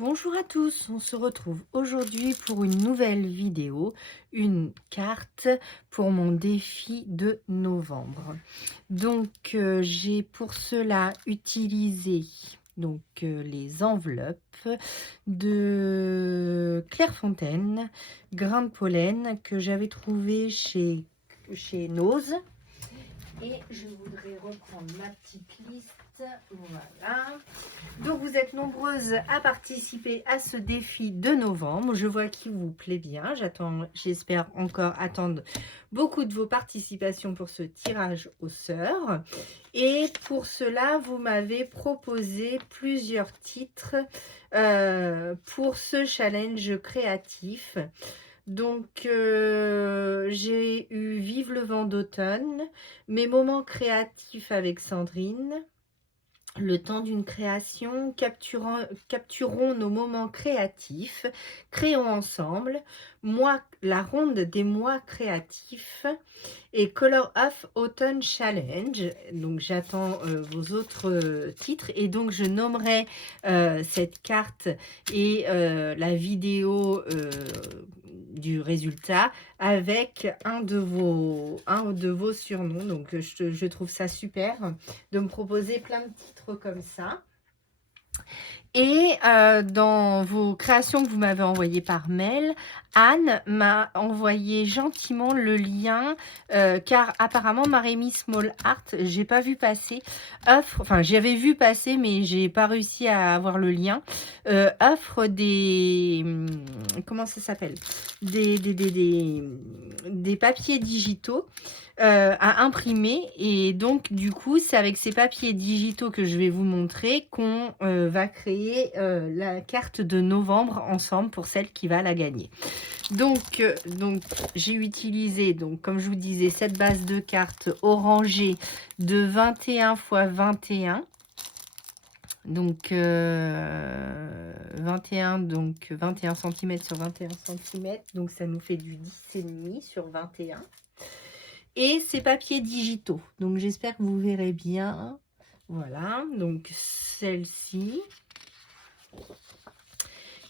Bonjour à tous, on se retrouve aujourd'hui pour une nouvelle vidéo, une carte pour mon défi de novembre. J'ai pour cela utilisé les enveloppes de Clairefontaine, grain de pollen que j'avais trouvé chez Nose. Et je voudrais reprendre ma petite liste. Voilà. Donc vous êtes nombreuses à participer à ce défi de novembre. Je vois qu'il vous plaît bien. J'espère encore attendre beaucoup de vos participations pour ce tirage au sort. Et pour cela, vous m'avez proposé plusieurs titres pour ce challenge créatif. J'ai eu Vive le vent d'automne, Mes moments créatifs avec Sandrine, Le temps d'une création, Capturons nos moments créatifs, Créons ensemble, La ronde des mois créatifs et Color of Autumn Challenge. Donc j'attends vos autres titres et donc je nommerai cette carte et la vidéo du résultat avec un de vos surnoms. Donc je trouve ça super de me proposer plein de titres comme ça. Et dans vos créations que vous m'avez envoyées par mail, Anne m'a envoyé gentiment le lien car apparemment Marémy Small Art, j'ai pas vu passer, j'avais vu passer mais j'ai pas réussi à avoir le lien, offre des, comment ça s'appelle, des papiers digitaux à imprimer, et donc du coup c'est avec ces papiers digitaux que je vais vous montrer qu'on va créer la carte de novembre ensemble pour celle qui va la gagner. Donc j'ai utilisé, comme je vous disais, cette base de cartes orangée de 21 x 21. 21 cm sur 21 cm, donc ça nous fait du 10,5 sur 21. Et ces papiers digitaux, donc j'espère que vous verrez bien. Voilà, donc celle-ci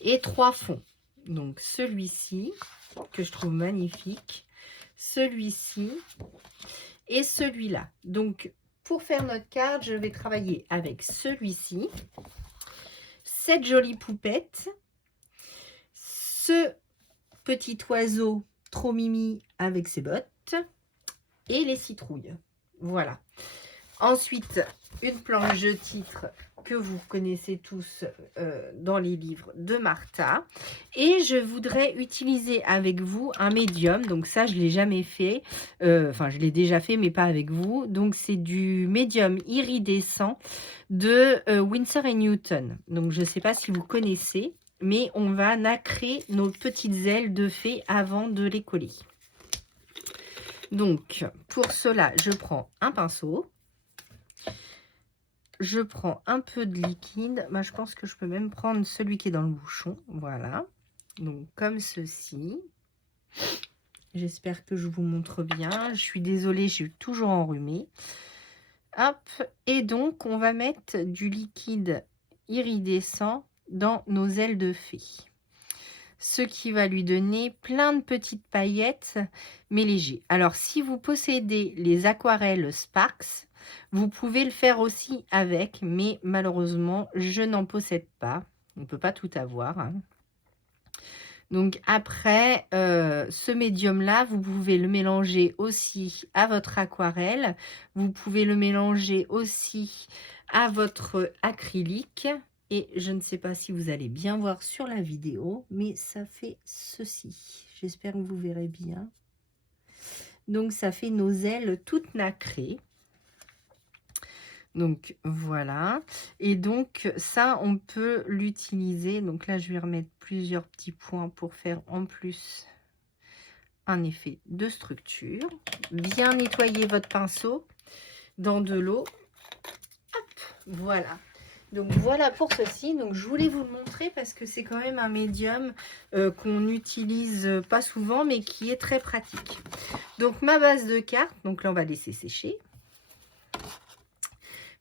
et 3 fonds. Donc celui-ci que je trouve magnifique, celui-ci et celui-là. Donc pour faire notre carte, je vais travailler avec celui-ci, cette jolie poupette, ce petit oiseau trop mimi avec ses bottes et les citrouilles. Voilà. Ensuite, une planche de titre que vous connaissez tous dans les livres de Martha. Et je voudrais utiliser avec vous un médium. Donc ça, je ne l'ai jamais fait. Je l'ai déjà fait, mais pas avec vous. Donc c'est du médium iridescent de Winsor & Newton. Donc je ne sais pas si vous connaissez, mais on va nacrer nos petites ailes de fée avant de les coller. Donc pour cela, je prends un pinceau. Je prends un peu de liquide. Je pense que je peux même prendre celui qui est dans le bouchon. Voilà. Donc, comme ceci. J'espère que je vous montre bien. Je suis désolée, je suis toujours enrhumée. Hop. Et donc, on va mettre du liquide iridescent dans nos ailes de fée. Ce qui va lui donner plein de petites paillettes, mais légers. Alors, si vous possédez les aquarelles Sparks, vous pouvez le faire aussi avec, mais malheureusement, je n'en possède pas. On ne peut pas tout avoir. Hein. Donc après, ce médium-là, vous pouvez le mélanger aussi à votre aquarelle. Vous pouvez le mélanger aussi à votre acrylique. Et je ne sais pas si vous allez bien voir sur la vidéo, mais ça fait ceci. J'espère que vous verrez bien. Donc, ça fait nos ailes toutes nacrées. Donc, voilà. Et donc, ça, on peut l'utiliser. Donc là, je vais remettre plusieurs petits points pour faire en plus un effet de structure. Bien nettoyer votre pinceau dans de l'eau. Hop, voilà. Donc voilà pour ceci. Donc je voulais vous le montrer parce que c'est quand même un médium qu'on n'utilise pas souvent mais qui est très pratique. Donc ma base de cartes, donc là on va laisser sécher.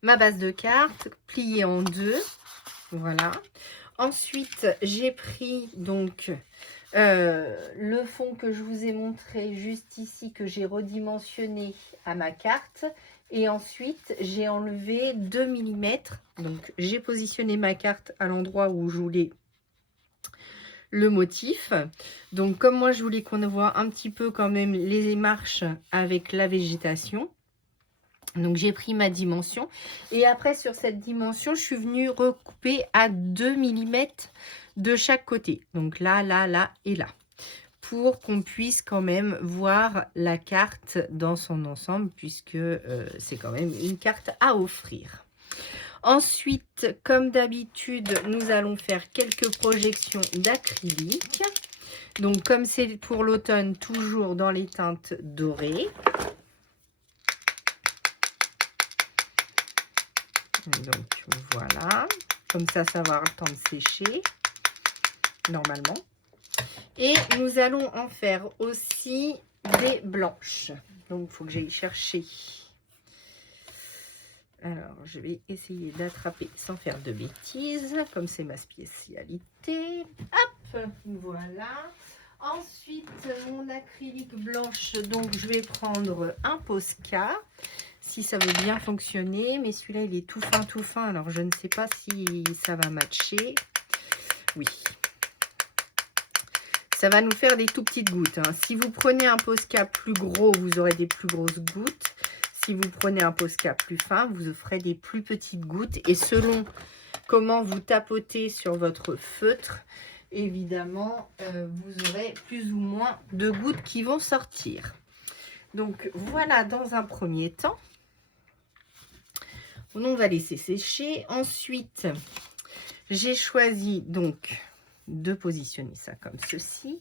Ma base de cartes pliée en deux, voilà. Ensuite, j'ai pris donc le fond que je vous ai montré juste ici, que j'ai redimensionné à ma carte. Et ensuite, j'ai enlevé 2 mm. Donc, j'ai positionné ma carte à l'endroit où je voulais le motif. Donc, comme moi, je voulais qu'on voit un petit peu quand même les marches avec la végétation. Donc, j'ai pris ma dimension. Et après, sur cette dimension, je suis venue recouper à 2 mm de chaque côté. Donc, là, là, là et là. Pour qu'on puisse quand même voir la carte dans son ensemble, puisque c'est quand même une carte à offrir. Ensuite, comme d'habitude, nous allons faire quelques projections d'acrylique. Donc, comme c'est pour l'automne, toujours dans les teintes dorées. Donc, voilà. Comme ça, ça va avoir le temps de sécher, normalement. Et nous allons en faire aussi des blanches. Donc, il faut que j'aille chercher. Alors, je vais essayer d'attraper sans faire de bêtises, comme c'est ma spécialité. Hop, voilà. Ensuite, mon acrylique blanche, donc je vais prendre un Posca, si ça veut bien fonctionner. Mais celui-là, il est tout fin, alors je ne sais pas si ça va matcher. Oui. Ça va nous faire des tout petites gouttes. Hein. Si vous prenez un Posca plus gros, vous aurez des plus grosses gouttes. Si vous prenez un Posca plus fin, vous ferez des plus petites gouttes. Et selon comment vous tapotez sur votre feutre, évidemment, vous aurez plus ou moins de gouttes qui vont sortir. Donc, voilà dans un premier temps. On va laisser sécher. Ensuite, j'ai choisi donc de positionner ça comme ceci.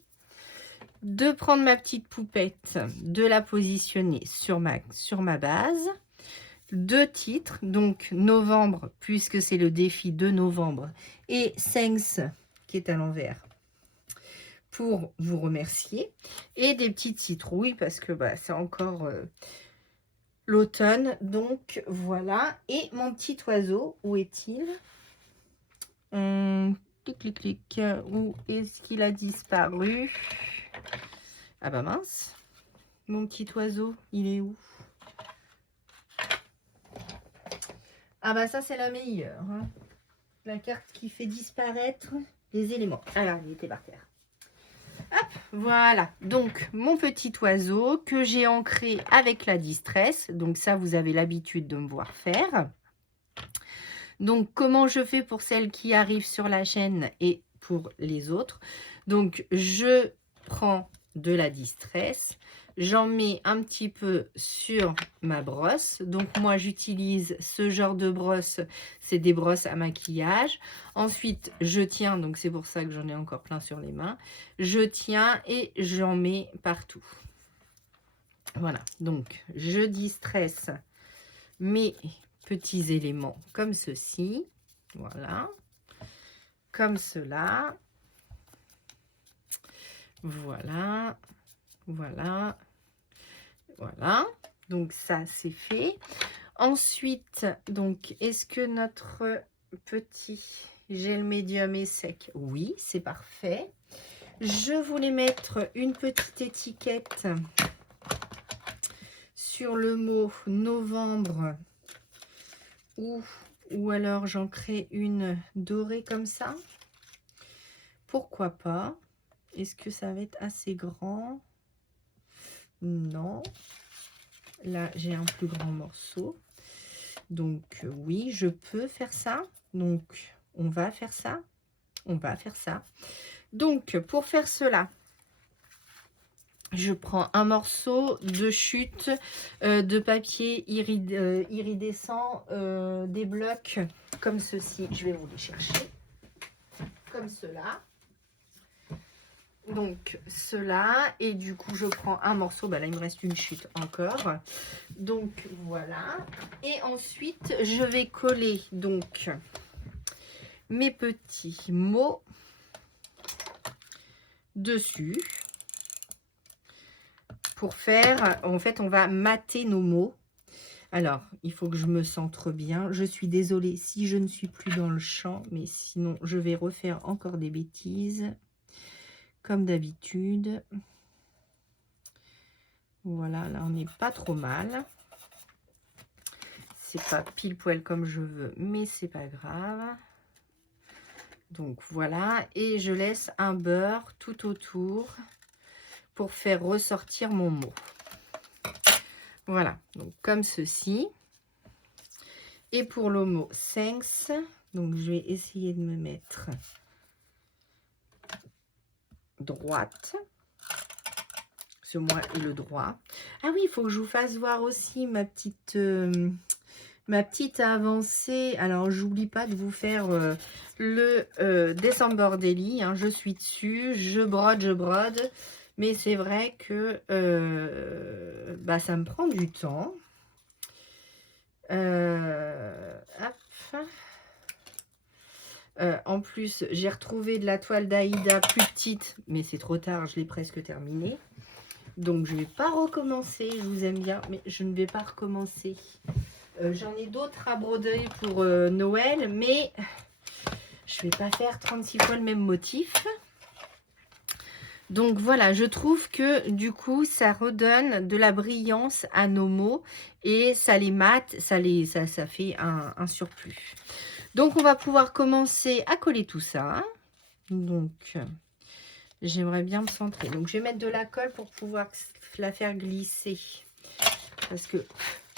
De prendre ma petite poupette, de la positionner sur ma base. 2 titres, donc novembre, puisque c'est le défi de novembre, et Thanks, qui est à l'envers, pour vous remercier. Et des petites citrouilles, parce que bah, c'est encore l'automne. Donc voilà. Et mon petit oiseau, où est-il? Clic, clic, clic. Où est-ce qu'il a disparu? Ah bah mince. Mon petit oiseau, il est où? Ah bah ça, c'est la meilleure. Hein. La carte qui fait disparaître les éléments. Alors, il était par terre. Hop, voilà. Donc, mon petit oiseau que j'ai ancré avec la distress. Donc ça, vous avez l'habitude de me voir faire. Donc, comment je fais pour celles qui arrivent sur la chaîne et pour les autres? Donc, je prends de la distress. J'en mets un petit peu sur ma brosse. Donc, moi, j'utilise ce genre de brosse. C'est des brosses à maquillage. Ensuite, je tiens. Donc, c'est pour ça que j'en ai encore plein sur les mains. Je tiens et j'en mets partout. Voilà. Donc, je distresse mes petits éléments comme ceci. Voilà. Comme cela. Voilà. Voilà. Voilà, donc ça c'est fait. Ensuite, donc, est-ce que notre petit gel médium est sec? Oui, c'est parfait. Je voulais mettre une petite étiquette sur le mot novembre ou alors j'en crée une dorée comme ça. Pourquoi pas? Est-ce que ça va être assez grand? Non. Là, j'ai un plus grand morceau. Donc, oui, je peux faire ça. Donc, on va faire ça. On va faire ça. Donc, pour faire cela, je prends un morceau de chute de papier iridescent, des blocs comme ceci. Je vais vous les chercher. Comme cela. Donc cela, et du coup je prends un morceau, bah là il me reste une chute encore, donc voilà. Et ensuite je vais coller donc mes petits mots dessus pour faire, en fait on va mater nos mots Alors, il faut que je me centre bien. Je suis désolée si je ne suis plus dans le champ, mais sinon, je vais refaire encore des bêtises, comme d'habitude. Voilà, là, on n'est pas trop mal. C'est pas pile poil comme je veux, mais c'est pas grave. Donc, voilà. Et je laisse un beurre tout autour pour faire ressortir mon mot. Voilà, donc comme ceci. Et pour le mot thanks, donc je vais essayer de me mettre droite. Ce moi et le droit. Ah oui, il faut que je vous fasse voir aussi ma petite avancée. Alors, j'oublie pas de vous faire le December Daily. Hein, je suis dessus, je brode. Mais c'est vrai que bah, ça me prend du temps. Hop. En plus, j'ai retrouvé de la toile d'Aïda plus petite, mais c'est trop tard, je l'ai presque terminée. Donc, je ne vais pas recommencer. Je vous aime bien, mais je ne vais pas recommencer. J'en ai d'autres à broder pour Noël, mais je ne vais pas faire 36 fois le même motif. Donc, voilà, je trouve que du coup, ça redonne de la brillance à nos mots et ça les mate, ça fait un surplus. Donc, on va pouvoir commencer à coller tout ça. Donc, j'aimerais bien me centrer. Donc, je vais mettre de la colle pour pouvoir la faire glisser. Parce que,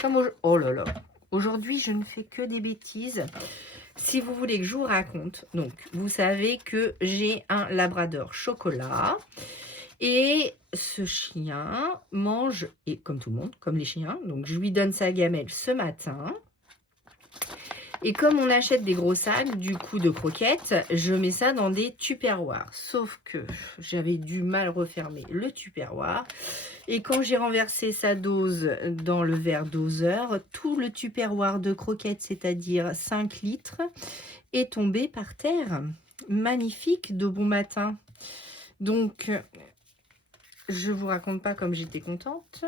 comme oh là là, aujourd'hui, je ne fais que des bêtises. Si vous voulez que je vous raconte, donc, vous savez que j'ai un labrador chocolat. Et ce chien mange, et comme tout le monde, comme les chiens, donc je lui donne sa gamelle ce matin. Et comme on achète des gros sacs, du coup, de croquettes, je mets ça dans des tupperwares. Sauf que j'avais du mal refermer le tupperware. Et quand j'ai renversé sa dose dans le verre doseur, tout le tupperware de croquettes, c'est-à-dire 5 litres, est tombé par terre. Magnifique de bon matin. Donc, je vous raconte pas comme j'étais contente.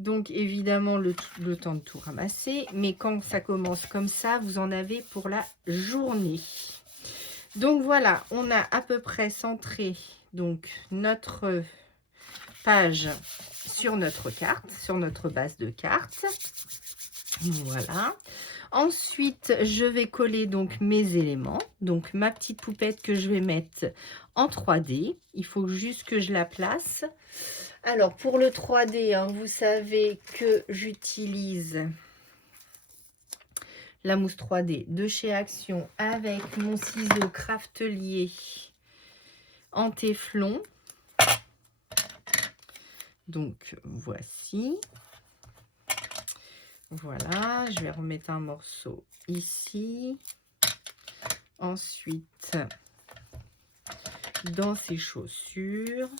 Donc, évidemment, le temps de tout ramasser. Mais quand ça commence comme ça, vous en avez pour la journée. Donc, voilà, on a à peu près centré donc, notre page sur notre carte, sur notre base de carte. Voilà. Ensuite, je vais coller donc mes éléments. Donc, ma petite poupette que je vais mettre en 3D. Il faut juste que je la place. Alors, pour le 3D, hein, vous savez que j'utilise la mousse 3D de chez Action avec mon ciseau Craftelier en téflon. Donc, voici. Voilà, je vais remettre un morceau ici. Ensuite, dans ses chaussures.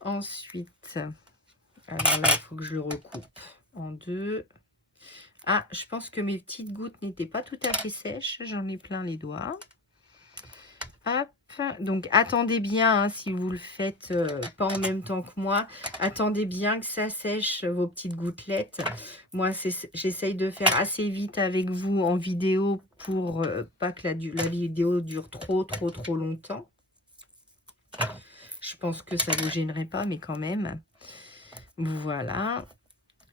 Ensuite, alors là, il faut que je le recoupe en deux. Ah, je pense que mes petites gouttes n'étaient pas tout à fait sèches. J'en ai plein les doigts. Hop. Donc, attendez bien, hein, si vous le faites pas en même temps que moi. Attendez bien que ça sèche vos petites gouttelettes. Moi, j'essaye de faire assez vite avec vous en vidéo pour pas que la vidéo dure trop longtemps. Je pense que ça ne vous gênerait pas, mais quand même. Voilà.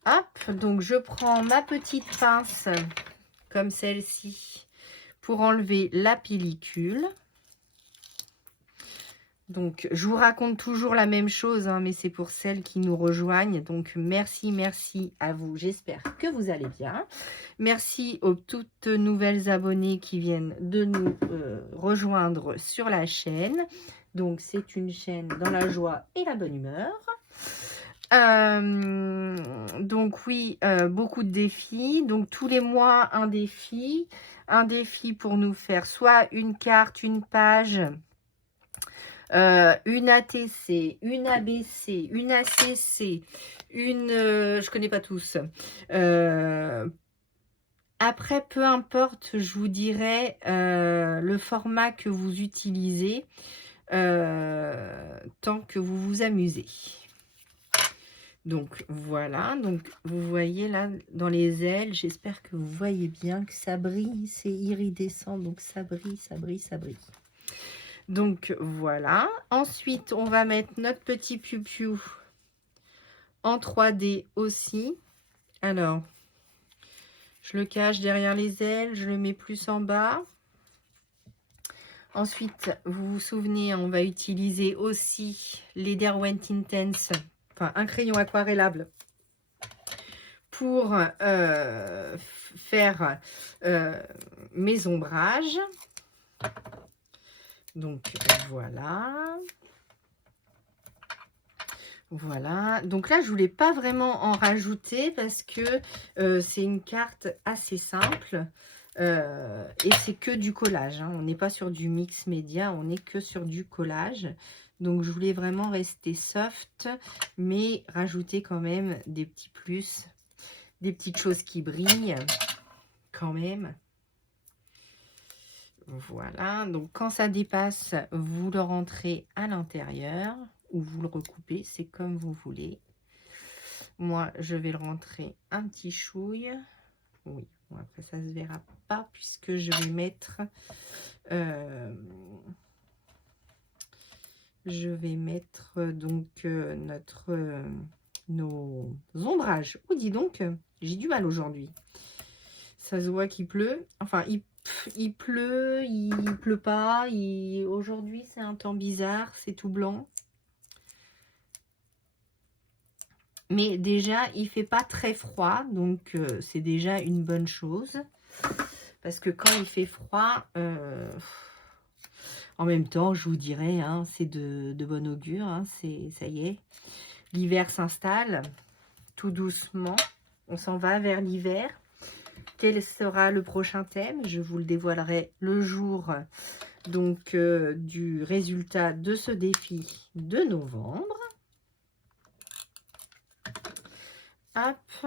Hop, donc je prends ma petite pince, comme celle-ci, pour enlever la pellicule. Donc, je vous raconte toujours la même chose, hein, mais c'est pour celles qui nous rejoignent. Donc, merci à vous. J'espère que vous allez bien. Merci aux toutes nouvelles abonnées qui viennent de nous rejoindre sur la chaîne. Donc, c'est une chaîne dans la joie et la bonne humeur. Donc, oui, beaucoup de défis. Donc, tous les mois, un défi. Un défi pour nous faire soit une carte, une page, une ATC, une ABC, une ACC, une... je connais pas tous. Après, peu importe, je vous dirai le format que vous utilisez tant que vous vous amusez. Donc voilà, donc vous voyez là dans les ailes, j'espère que vous voyez bien que ça brille, c'est iridescent, donc ça brille, ça brille, ça brille. Donc voilà, ensuite on va mettre notre petit piou-piou en 3D aussi. Alors, je le cache derrière les ailes, je le mets plus en bas. Ensuite, vous vous souvenez, on va utiliser aussi les Derwent Intense, enfin un crayon aquarellable pour faire mes ombrages. Donc voilà. Voilà. Donc là, je voulais pas vraiment en rajouter parce que c'est une carte assez simple. Et c'est que du collage. Hein. On n'est pas sur du mix média, on est que sur du collage. Donc je voulais vraiment rester soft, mais rajouter quand même des petits plus, des petites choses qui brillent quand même. Voilà, donc quand ça dépasse, vous le rentrez à l'intérieur ou vous le recoupez, c'est comme vous voulez. Moi, je vais le rentrer un petit chouille. Oui, bon, après ça se verra pas puisque je vais mettre donc nos ombrages. Oh, dis donc, j'ai du mal aujourd'hui. Ça se voit qu'il pleut. Enfin, il pleut, il pleut pas. Aujourd'hui, c'est un temps bizarre, c'est tout blanc. Mais déjà, il fait pas très froid, donc c'est déjà une bonne chose. Parce que quand il fait froid, en même temps, je vous dirais, hein, c'est de bon augure. Hein, ça y est, l'hiver s'installe tout doucement. On s'en va vers l'hiver. Quel sera le prochain thème? Je vous le dévoilerai le jour donc du résultat de ce défi de novembre. Hop.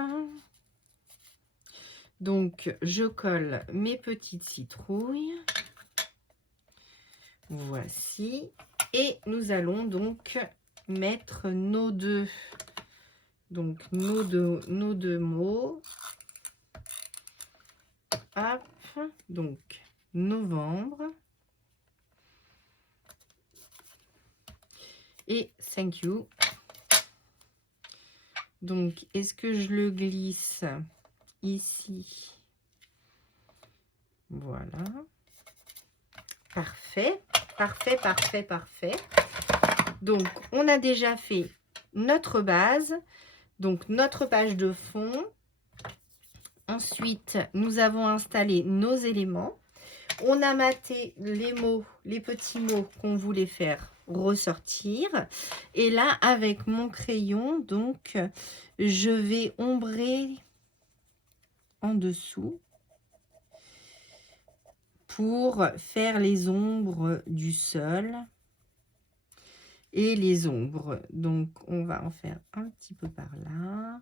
Donc, je colle mes petites citrouilles. Voici. Et nous allons donc mettre nos deux mots. Hop. Donc, novembre. Et thank you. Donc, est-ce que je le glisse ici? Voilà. Parfait, parfait, parfait, parfait. Donc, on a déjà fait notre base, donc notre page de fond. Ensuite, nous avons installé nos éléments. On a maté les mots, les petits mots qu'on voulait faire ressortir. Et là, avec mon crayon, donc, je vais ombrer en dessous pour faire les ombres du sol et les ombres. Donc, on va en faire un petit peu par là,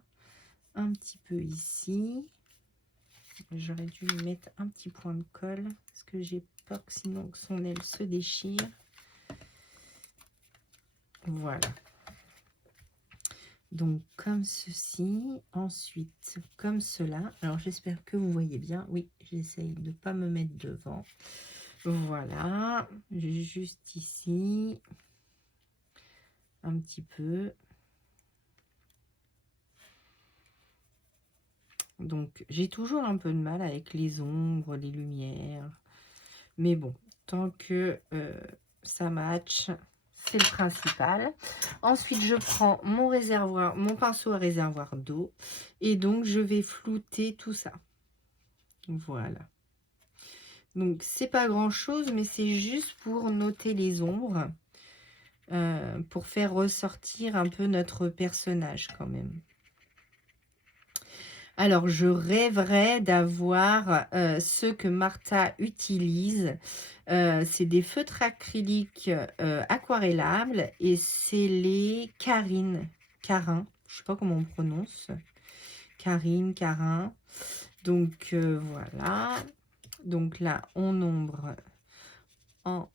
un petit peu ici. J'aurais dû lui mettre un petit point de colle parce que j'ai peur que sinon que son aile se déchire. Voilà. Donc, comme ceci. Ensuite, comme cela. Alors, j'espère que vous voyez bien. Oui, j'essaye de ne pas me mettre devant. Voilà. Juste ici. Un petit peu. Donc, j'ai toujours un peu de mal avec les ombres, les lumières. Mais bon, tant que ça match, c'est le principal. Ensuite, je prends mon réservoir, mon pinceau à réservoir d'eau. Et donc, je vais flouter tout ça. Voilà. Donc, c'est pas grand-chose, mais c'est juste pour noter les ombres. Pour faire ressortir un peu notre personnage quand même. Alors, je rêverais d'avoir ceux que Martha utilise. C'est des feutres acryliques aquarellables et c'est les Carins. Je ne sais pas comment on prononce. Carin. Donc, voilà. Donc là, on ombre en...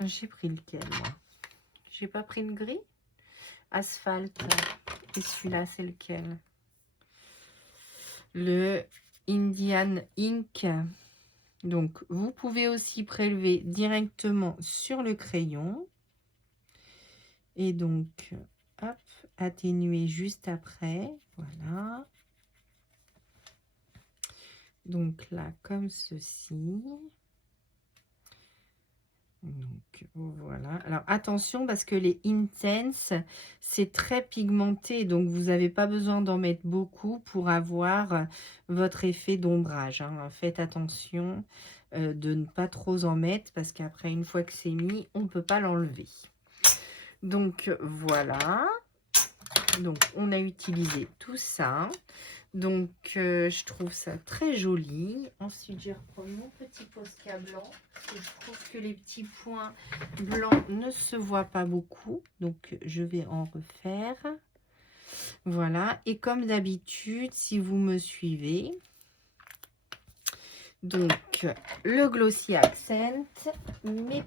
J'ai pris lequel, moi? J'ai pas pris le gris? Asphalte. Et celui-là, c'est lequel? Le Indian Ink. Donc, vous pouvez aussi prélever directement sur le crayon. Et donc, hop, atténuer juste après. Voilà. Donc là, comme ceci. Donc voilà. Alors attention parce que les Intense, c'est très pigmenté. Donc vous n'avez pas besoin d'en mettre beaucoup pour avoir votre effet d'ombrage. Hein. Faites attention de ne pas trop en mettre parce qu'après, une fois que c'est mis, on ne peut pas l'enlever. Donc voilà. Donc on a utilisé tout ça. Donc, je trouve ça très joli. Ensuite, je reprends mon petit Posca blanc. Parce que je trouve que les petits points blancs ne se voient pas beaucoup. Donc, je vais en refaire. Voilà. Et comme d'habitude, si vous me suivez, donc, le Glossy Accent, mes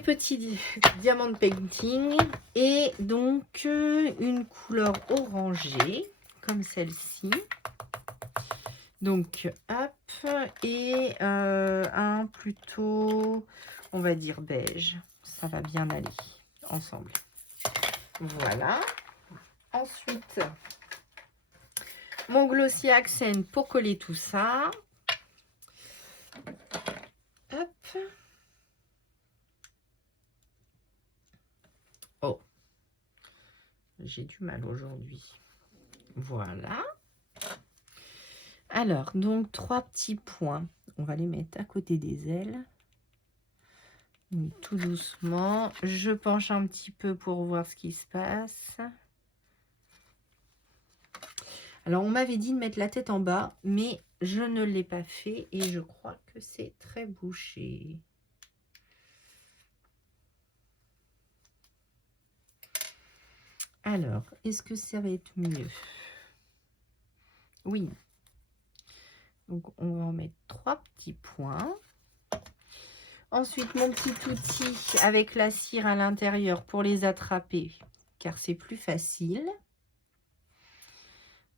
petits diamants painting et donc une couleur orangée comme celle-ci. Donc hop, et un plutôt, on va dire beige. Ça va bien aller ensemble. Voilà. Ensuite, mon Glossy Accent pour coller tout ça. Hop. Oh, j'ai du mal aujourd'hui. Voilà. Alors, donc, 3 petits points. On va les mettre à côté des ailes. Donc, tout doucement. Je penche un petit peu pour voir ce qui se passe. Alors, on m'avait dit de mettre la tête en bas, mais je ne l'ai pas fait et je crois que c'est très bouché. Alors, est-ce que ça va être mieux? Oui. Donc, on va en mettre 3 petits points. Ensuite, mon petit outil avec la cire à l'intérieur pour les attraper, car c'est plus facile.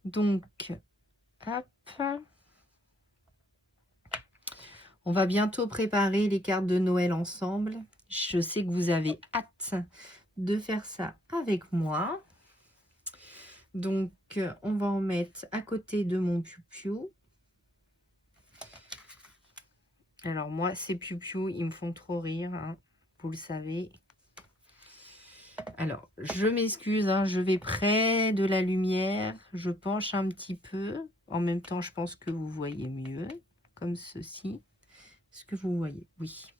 Donc, hop. On va bientôt préparer les cartes de Noël ensemble. Je sais que vous avez hâte de faire ça avec moi. Donc, on va en mettre à côté de mon piou-piou. Alors, moi, ces piou-piou, ils me font trop rire, hein, vous le savez. Alors, je m'excuse, hein, je vais près de la lumière. Je penche un petit peu. En même temps, je pense que vous voyez mieux, comme ceci. Est-ce que vous voyez? Oui.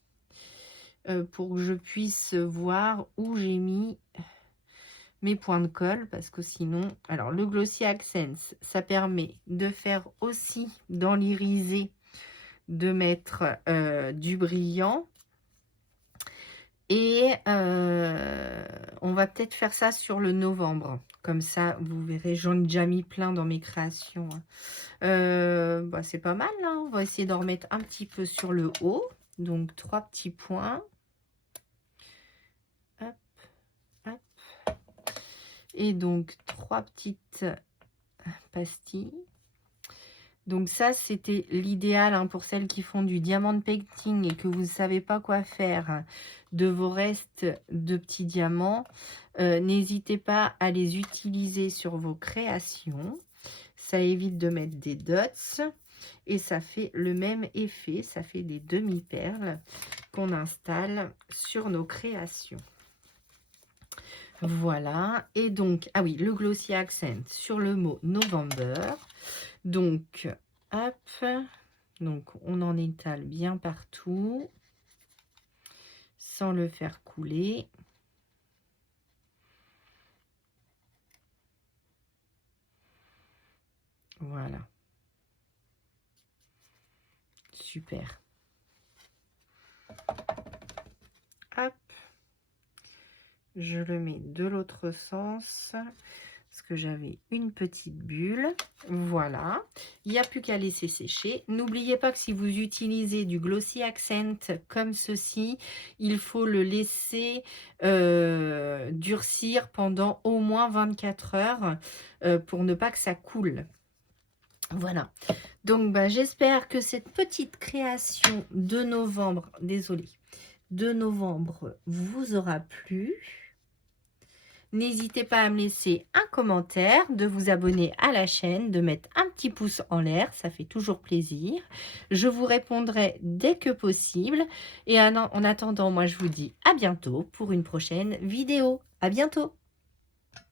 Pour que je puisse voir où j'ai mis mes points de colle, parce que sinon... Alors, le Glossy Accents, ça permet de faire aussi dans l'irisé, de mettre du brillant. Et on va peut-être faire ça sur le novembre. Comme ça, vous verrez, j'en ai déjà mis plein dans mes créations. Bah, c'est pas mal, hein. On va essayer d'en remettre un petit peu sur le haut. Donc, 3 petits points. Hop, hop. Et donc, 3 petites pastilles. Donc ça, c'était l'idéal, hein, pour celles qui font du diamant painting et que vous ne savez pas quoi faire de vos restes de petits diamants. N'hésitez pas à les utiliser sur vos créations. Ça évite de mettre des dots et ça fait le même effet. Ça fait des demi-perles qu'on installe sur nos créations. Voilà. Et donc, ah oui, le Glossy Accent sur le mot November. Donc, hop, donc on en étale bien partout, sans le faire couler. Voilà. Super. Hop. Je le mets de l'autre sens. parce que j'avais une petite bulle. Voilà, il n'y a plus qu'à laisser sécher. N'oubliez pas que si vous utilisez du Glossy Accent comme ceci, il faut le laisser durcir pendant au moins 24 heures pour ne pas que ça coule. Voilà, donc bah, j'espère que cette petite création de novembre, désolée, de novembre vous aura plu. N'hésitez pas à me laisser un commentaire, de vous abonner à la chaîne, de mettre un petit pouce en l'air, ça fait toujours plaisir. Je vous répondrai dès que possible. Et en attendant, moi je vous dis à bientôt pour une prochaine vidéo. À bientôt!